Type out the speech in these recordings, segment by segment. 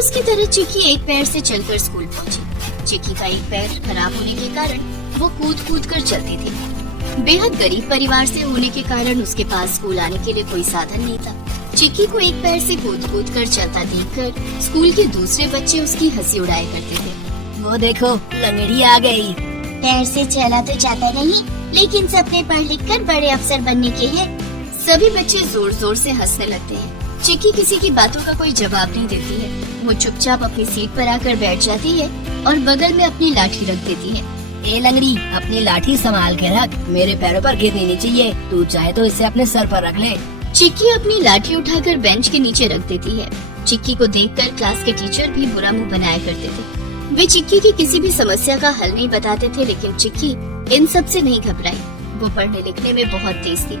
रोज की तरह चिक्की एक पैर से चलकर स्कूल पहुंची। चिक्की का एक पैर खराब होने के कारण वो कूद कूद कर चलती थी। बेहद गरीब परिवार से होने के कारण उसके पास स्कूल आने के लिए कोई साधन नहीं था। चिक्की को एक पैर से कूद कूद कर चलता देखकर स्कूल के दूसरे बच्चे उसकी हंसी उड़ाया करते थे। वो देखो, लंगड़ी आ गई। पैर से चला तो जाता नहीं, लेकिन सपने पढ़ लिख कर बड़े अफसर बनने के हैं। सभी बच्चे जोर जोर से हंसने लगते हैं। चिक्की किसी की बातों का कोई जवाब नहीं देती है। वो चुपचाप अपनी सीट पर आकर बैठ जाती है और बगल में अपनी लाठी रख देती है। ए लंगड़ी, अपनी लाठी संभाल के रख, मेरे पैरों पर गिरनी नहीं चाहिए। तू चाहे तो इसे अपने सर पर रख ले। चिक्की अपनी लाठी उठाकर बेंच के नीचे रख देती है। चिक्की को देखकर क्लास के टीचर भी बुरा मुंह बनाया करते थे। वे चिक्की की किसी भी समस्या का हल नहीं बताते थे, लेकिन चिक्की इन सब से नहीं घबराई। वो पढ़ने लिखने में बहुत तेज थी।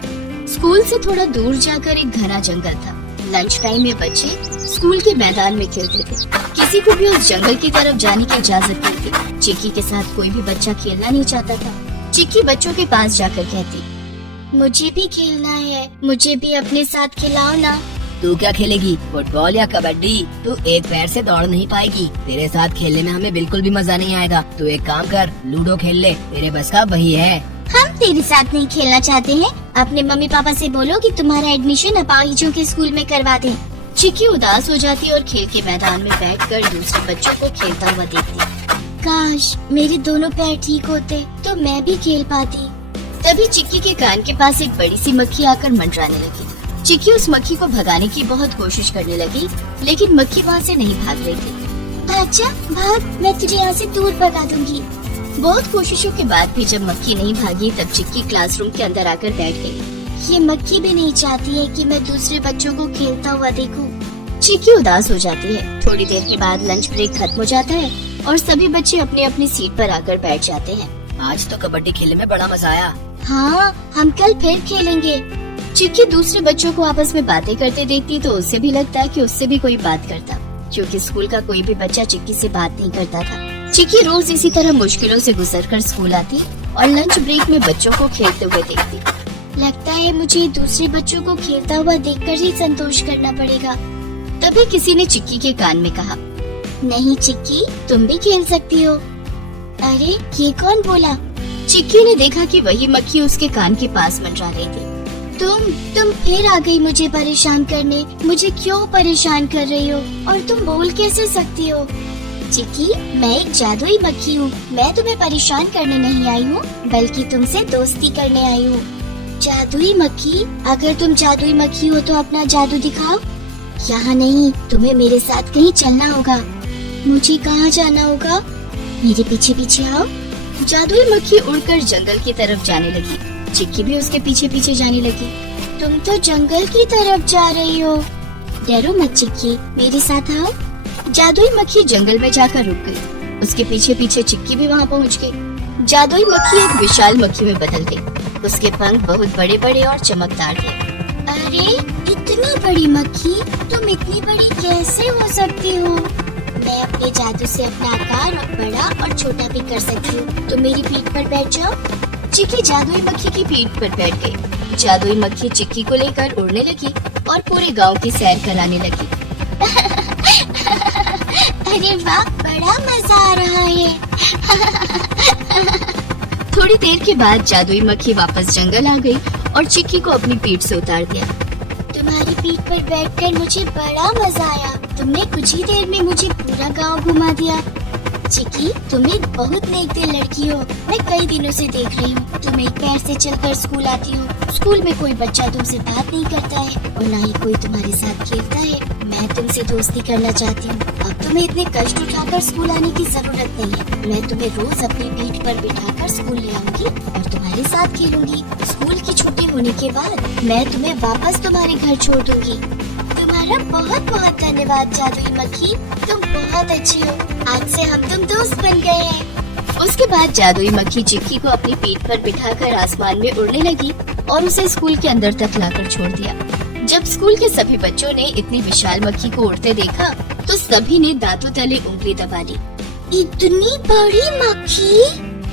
स्कूल से थोड़ा दूर जाकर एक घना जंगल था। लंच टाइम में बच्चे स्कूल के मैदान में खेलते थे। किसी को भी उस जंगल की तरफ जाने की इजाजत नहीं थी। चिक्की के साथ कोई भी बच्चा खेलना नहीं चाहता था। चिक्की बच्चों के पास जाकर कहती, मुझे भी खेलना है, मुझे भी अपने साथ खिलाओ ना। तू क्या खेलेगी, फुटबॉल या कबड्डी? तू एक पैर से दौड़ नहीं पाएगी। तेरे साथ खेलने में हमें बिल्कुल भी मजा नहीं आएगा। तू एक काम कर, लूडो खेल ले, तेरे बस का वही है। हम तेरे साथ नहीं खेलना चाहते हैं। अपने मम्मी पापा से बोलो कि तुम्हारा एडमिशन अपाहिजों के स्कूल में करवा दें। चिक्की उदास हो जाती और खेल के मैदान में बैठकर दूसरे बच्चों को खेलता हुआ देखती। काश मेरे दोनों पैर ठीक होते तो मैं भी खेल पाती। तभी चिक्की के कान के पास एक बड़ी सी मक्खी आकर मंडराने लगी। चिक्की उस मक्खी को भगाने की बहुत कोशिश करने लगी, लेकिन मक्खी वहाँ से नहीं भाग रही थी। अच्छा भाग, मैं तुझे यहाँ से दूर भगा दूंगी। बहुत कोशिशों के बाद भी जब मक्खी नहीं भागी, तब चिक्की क्लासरूम के अंदर आकर बैठ गई। ये मक्खी भी नहीं चाहती है कि मैं दूसरे बच्चों को खेलता हुआ देखूं। चिक्की उदास हो जाती है। थोड़ी देर के बाद लंच ब्रेक खत्म हो जाता है और सभी बच्चे अपनी अपनी सीट पर आकर बैठ जाते हैं। आज तो कबड्डी खेलने में बड़ा मजा आया। हाँ, हम कल फिर खेलेंगे। चिक्की दूसरे बच्चों को आपस में बातें करते देखती तो उससे भी लगता है कि उससे भी कोई बात करता, क्योंकि स्कूल का कोई भी बच्चा चिक्की से बात नहीं करता था। चिक्की रोज इसी तरह मुश्किलों से गुजरकर स्कूल आती और लंच ब्रेक में बच्चों को खेलते हुए देखती। लगता है मुझे दूसरे बच्चों को खेलता हुआ देखकर ही संतोष करना पड़ेगा। तभी किसी ने चिक्की के कान में कहा, नहीं चिक्की, तुम भी खेल सकती हो। अरे ये कौन बोला? चिक्की ने देखा कि वही मक्खी उसके कान के पास मंडरा रही थी। तुम फिर आ गई मुझे परेशान करने। मुझे क्यों परेशान कर रही हो? और तुम बोल कैसे सकती हो? चिक्की, मैं एक जादुई मक्खी हूँ। मैं तुम्हें परेशान करने नहीं आई हूँ, बल्कि तुमसे दोस्ती करने आई हूँ। जादुई मक्खी? अगर तुम जादुई मक्खी हो तो अपना जादू दिखाओ। यहाँ नहीं, तुम्हें मेरे साथ कहीं चलना होगा। मुझे कहाँ जाना होगा? मेरे पीछे पीछे आओ। जादुई मक्खी उड़कर जंगल की तरफ जाने लगी। चिक्की भी उसके पीछे पीछे जाने लगी। तुम तो जंगल की तरफ जा रही हो। डरो मत चिक्की, मेरे साथ आओ। जादुई मक्खी जंगल में जाकर रुक गई। उसके पीछे पीछे चिक्की भी वहाँ पहुँच गई। जादुई मक्खी एक विशाल मक्खी में बदल गई। उसके पंख बहुत बड़े बड़े और चमकदार थे। अरे इतनी बड़ी मक्खी, तुम इतनी बड़ी कैसे हो सकती हो? मैं अपने जादू से अपना आकार बड़ा और छोटा भी कर सकती हूँ। तुम मेरी पीठ पर बैठ जाओ। चिक्की जादुई मक्खी की पीठ पर बैठ गई। जादुई मक्खी चिक्की को लेकर उड़ने लगी और पूरे गांव की सैर कराने लगी। अरे वाह, बड़ा मजा आ रहा है। थोड़ी देर के बाद जादुई मक्खी वापस जंगल आ गई और चिक्की को अपनी पीठ से उतार दिया। तुम्हारी पीठ पर बैठकर मुझे बड़ा मजा आया। तुमने कुछ ही देर में मुझे पूरा गांव घुमा दिया। चिक्की, तुम एक बहुत नेक दिल लड़की हो। मैं कई दिनों से देख रही हूँ। तुम एक पैर से चलकर स्कूल आती हो। स्कूल में कोई बच्चा तुमसे बात नहीं करता है और न ही कोई तुम्हारे साथ खेलता है। मैं तुमसे दोस्ती करना चाहती हूँ। अब तुम्हें इतने कष्ट उठाकर स्कूल आने की जरूरत नहीं है। मैं तुम्हें रोज अपनी पीठ पर बिठाकर स्कूल ले आऊंगी और तुम्हारे साथ खेलूंगी। स्कूल की छुट्टी होने के बाद मैं तुम्हें वापस तुम्हारे घर छोड़ दूंगी। तुम्हारा बहुत बहुत धन्यवाद जादुई मक्खी, तुम बहुत अच्छी हो। आज से हम तुम दोस्त बन गए हैं। उसके बाद जादुई मक्खी चिक्की को अपनी पीठ पर बिठाकर आसमान में उड़ने लगी और उसे स्कूल के अंदर तक लाकर छोड़ दिया। जब स्कूल के सभी बच्चों ने इतनी विशाल मक्खी को उड़ते देखा तो सभी ने दांतों तले उंगली दबा दी। इतनी बड़ी मक्खी?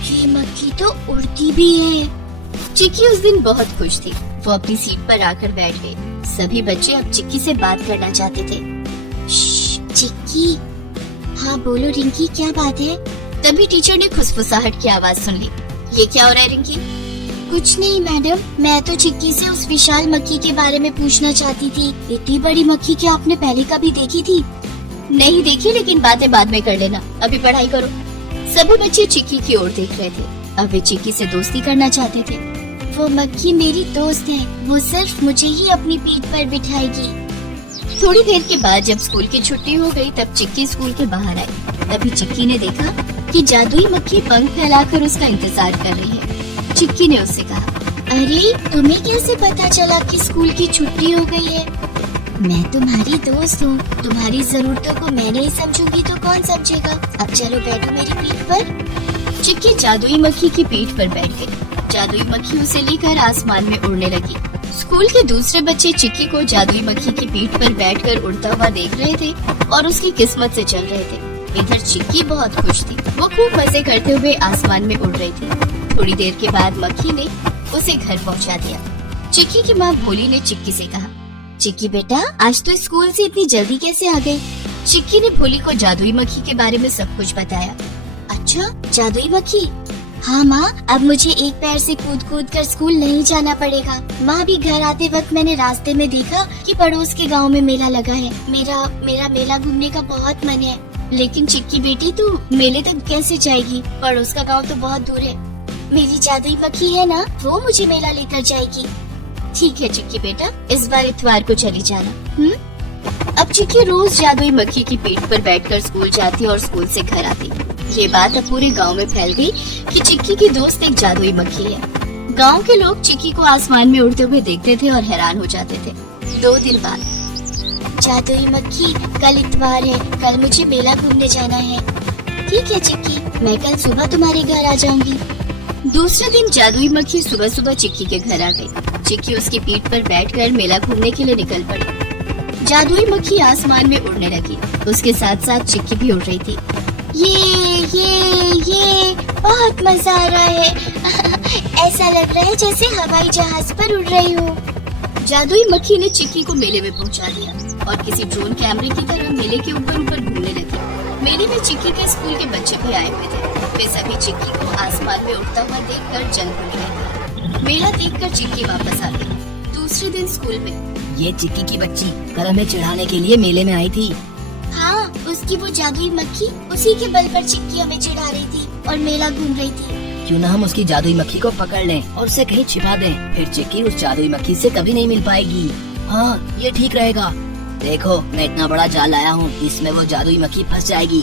ये मक्खी तो उड़ती भी है। चिक्की उस दिन बहुत खुश थी। वो अपनी सीट पर आकर बैठ गई। सभी बच्चे अब चिक्की से बात करना चाहते थे। चिक्की। हाँ बोलो रिंकी, क्या बात है? तभी टीचर ने खुसफुसाहट की आवाज सुन ली। ये क्या हो रहा है रिंकी? कुछ नहीं मैडम, मैं तो चिक्की से उस विशाल मक्खी के बारे में पूछना चाहती थी। इतनी बड़ी मक्खी क्या आपने पहले कभी देखी थी? नहीं देखी, लेकिन बातें बाद में कर लेना, अभी पढ़ाई करो। सभी बच्चे चिक्की की ओर देख रहे थे। अब वे चिक्की से दोस्ती करना चाहते थे। वो मक्खी मेरी दोस्त है, वो सिर्फ मुझे ही अपनी पीठ पर बिठाएगी। थोड़ी देर के बाद जब स्कूल की छुट्टी हो गई तब चिक्की स्कूल के बाहर आई। तभी चिक्की ने देखा कि जादुई मक्खी पंख फैलाकर उसका इंतजार कर रही है। चिक्की ने उससे कहा, अरे तुम्हें कैसे पता चला कि स्कूल की छुट्टी हो गई है? मैं तुम्हारी दोस्त हूँ, तुम्हारी जरूरतों को मैं नहीं समझूंगी तो कौन समझेगा? अब चलो बैठो मेरी पीठ पर। चिक्की जादुई मक्खी की पीठ पर बैठ गई। जादुई मक्खी उसे लेकर आसमान में उड़ने लगी। स्कूल के दूसरे बच्चे चिक्की को जादुई मक्खी की पीठ पर बैठकर उड़ता हुआ देख रहे थे और उसकी किस्मत से चल रहे थे। इधर चिक्की बहुत खुश थी, वो खूब मजे करते हुए आसमान में उड़ रही थी। थोड़ी देर के बाद मक्खी ने उसे घर पहुंचा दिया। चिक्की की माँ भोली ने चिक्की से कहा, चिक्की बेटा, आज तो स्कूल से इतनी जल्दी कैसे आ गई? चिक्की ने भोली को जादुई मक्खी के बारे में सब कुछ बताया। अच्छा, जादुई मक्खी? हाँ माँ, अब मुझे एक पैर से कूद कूद कर स्कूल नहीं जाना पड़ेगा। माँ भी घर आते वक्त मैंने रास्ते में देखा कि पड़ोस के गांव में मेला लगा है। मेरा मेला घूमने का बहुत मन है। लेकिन चिक्की बेटी, तू मेले तक कैसे जाएगी? पड़ोस का गांव तो बहुत दूर है। मेरी जादुई मक्खी है ना, वो मुझे मेला लेकर जाएगी। ठीक है चिक्की बेटा, इस बार इतवार को चली जाना। अब चिक्की रोज जादुई मक्खी की पीठ पर बैठकर स्कूल जाती और स्कूल से घर आती। ये बात अब पूरे गांव में फैल गई कि चिक्की की दोस्त एक जादुई मक्खी है। गांव के लोग चिक्की को आसमान में उड़ते हुए देखते थे और हैरान हो जाते थे। 2 दिन बाद, जादुई मक्खी, कल इतवार है, कल मुझे मेला घूमने जाना है। ठीक है चिक्की, मैं कल सुबह तुम्हारे घर आ जाऊंगी। दूसरे दिन जादुई मक्खी सुबह सुबह चिक्की के घर आ गई। चिक्की उसकी पीठ पर बैठकर मेला घूमने के लिए निकल पड़ी। जादुई मक्खी आसमान में उड़ने लगी, उसके साथ साथ चिक्की भी उड़ रही थी। ये बहुत मजा आ रहा है। ऐसा लग रहा है जैसे हवाई जहाज पर उड़ रही हूँ। जादुई मक्खी ने चिक्की को मेले में पहुंचा दिया और किसी ड्रोन कैमरे की तरह मेले के ऊपर घूमने लगी। मेले में चिक्की के स्कूल के बच्चे भी आए हुए थे। वे सभी चिक्की को आसमान में उड़ता हुआ देखकर जल उठ रहे थे। मेला देखकर चिक्की वापस आ गई। दूसरे दिन स्कूल में, ये चिक्की की बच्ची कल हमें चिढ़ाने के लिए मेले में आई थी। हाँ, उसकी वो जादुई मक्खी, उसी के बल पर चिक्की हमें चिढ़ा रही थी और मेला घूम रही थी। क्यों ना हम उसकी जादुई मक्खी को पकड़ लें और उसे कहीं छिपा दें, फिर चिक्की उस जादुई मक्खी से कभी नहीं मिल पाएगी। हाँ, ये ठीक रहेगा। देखो, मैं इतना बड़ा जाल लाया हूँ, इसमें वो जादुई मक्खी फंस जाएगी।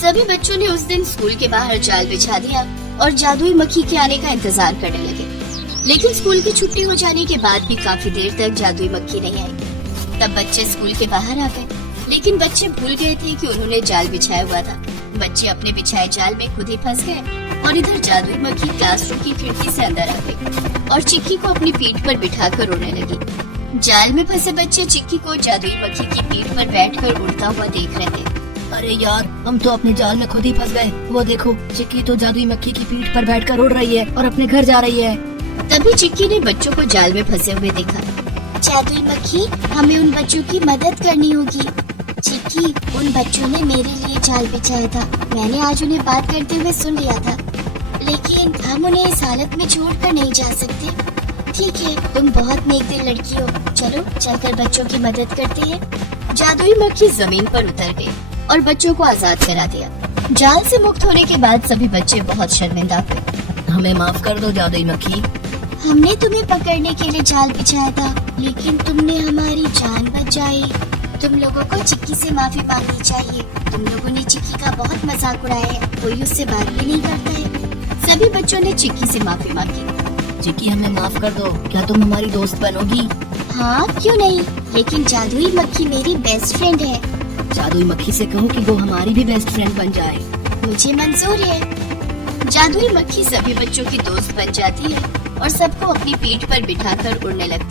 सभी बच्चों ने उस दिन स्कूल के बाहर जाल बिछा दिया और जादुई मक्खी के आने का इंतजार करने लगे। लेकिन स्कूल की छुट्टी हो जाने के बाद भी काफी देर तक जादुई मक्खी नहीं आई। तब बच्चे स्कूल के बाहर आ गए, लेकिन बच्चे भूल गए थे कि उन्होंने जाल बिछाया हुआ था। बच्चे अपने बिछाए जाल में खुद ही फंस गए और इधर जादुई मक्खी क्लासरूम की खिड़की से अंदर आ गई और चिक्की को अपनी पीठ पर बिठाकर उड़ने लगी। जाल में फंसे बच्चे चिक्की को जादुई मक्खी की पीठ पर बैठकर उड़ता हुआ देख रहे थे। अरे यार, हम तो अपने जाल में खुद ही फंस गए। वो देखो, चिक्की तो जादुई मक्खी की पीठ पर बैठकर उड़ रही है और अपने घर जा रही है। तभी चिक्की ने बच्चों को जाल में फंसे हुए देखा। जादुई मक्खी, हमें उन बच्चों की मदद करनी होगी। चिक्की, उन बच्चों ने मेरे लिए जाल बिछाया था। मैंने आज उन्हें बात करते हुए सुन लिया था, लेकिन हम उन्हें इस हालत में छोड़कर नहीं जा सकते। ठीक है, तुम बहुत नेक दिल लड़की हो। चलो चलकर बच्चों की मदद करते हैं। जादुई मक्खी जमीन पर उतर गई और बच्चों को आजाद करा दिया। जाल से मुक्त होने के बाद सभी बच्चे बहुत शर्मिंदा हुए। हमें माफ कर दो जादुई मक्खी। हमने तुम्हें पकड़ने के लिए जाल बिछाया था, लेकिन तुमने हमारी जान बचाई। तुम लोगों को चिक्की से माफी मांगनी चाहिए। तुम लोगों ने चिक्की का बहुत मजाक उड़ाया है, कोई उससे बात भी नहीं करता है। सभी बच्चों ने चिक्की से माफी मांगी। चिक्की, हमें माफ कर दो। क्या तुम हमारी दोस्त बनोगी? हाँ, क्यों नहीं, लेकिन जादुई मक्खी मेरी बेस्ट फ्रेंड है। जादुई मक्खी से कहो कि वो हमारी भी बेस्ट फ्रेंड बन जाए। मुझे मंजूर है। जादुई मक्खी सभी बच्चों की दोस्त बन जाती है और सबको अपनी पीठ पर बिठाकर उड़ने लगती है।